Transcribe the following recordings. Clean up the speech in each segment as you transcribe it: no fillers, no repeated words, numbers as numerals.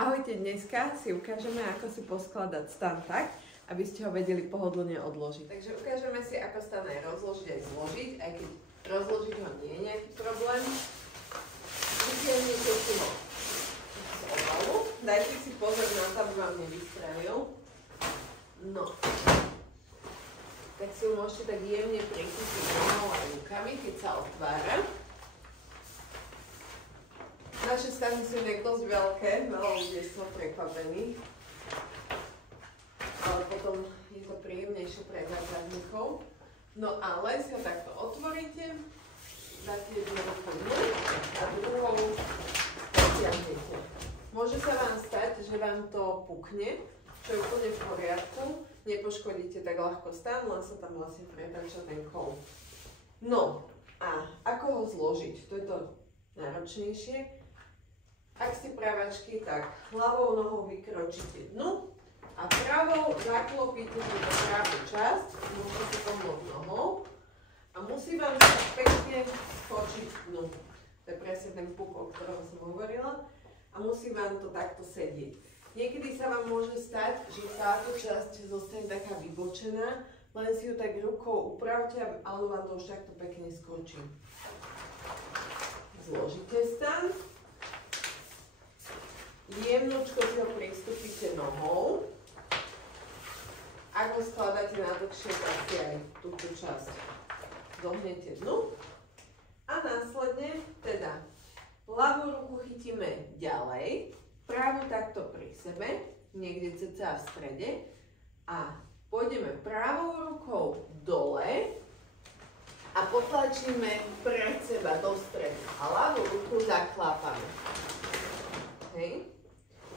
Ahojte, dneska si ukážeme, ako si poskladať stan tak, aby ste ho vedeli pohodlne odložiť. Takže ukážeme si, ako stan aj rozložiť, aj zložiť, aj keď rozložiť ho nie je nejaký problém. Vytiahnete si ho z obalu, dajte si pozor na to, aby vám nevystrelil. No, tak si ho môžete tak jemne prichytiť nohou a rukami, keď sa otvára. Naše stany sú nejak dosť veľké, veľa ľudí sú prekvapení, ale potom je to príjemnejšie pre zákazníkov. No ale si ho takto otvoríte, dáte jednu ruku a druhou potiahnete. Môže sa vám stať, že vám to pukne, čo je úplne v poriadku, nepoškodíte tak ľahko stan, len sa tam vlastne pretáča ten kov. No a ako ho zložiť? To je to náročnejšie. Ak ste pravačky, tak ľavou nohou vykročíte dnu a pravou zaklopíte túto pravú časť, môžete si pomôcť nohou a musí vám sa pekne skočiť dnu. To je presne ten puk, o ktorom som hovorila a musí vám to takto sedieť. Niekedy sa vám môže stať, že táto časť zostane taká vybočená, len si ju tak rukou upravte, ale vám to už takto pekne skočí. Zložite stan. Jemnočko si ho pristúpite nohou. Ak ho skladáte na dlhšie, tak si aj túto časť zohnete dnu. A následne teda ľavú ruku chytíme ďalej, pravú takto pri sebe, niekde cca v strede a pôjdeme pravou rukou dole a potlačíme pred seba do stredu a ľavú ruku zaklápame. Hej.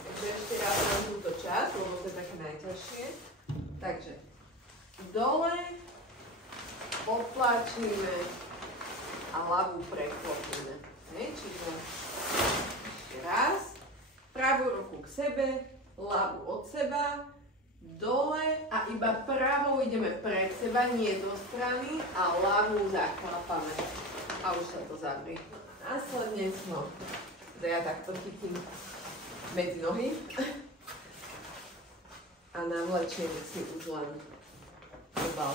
Takže ešte raz na túto časť, lebo to je také najťažšie. Takže dole potlačíme a ľavú preklopíme. Čiže ešte raz. Pravú ruku k sebe, ľavú od seba, dole a iba pravou ideme pred seba, nie do strany a ľavú zaklapame. A už sa to zavrie. Následne som, ja takto chytím medzi nohy a navlečiem si už len obal.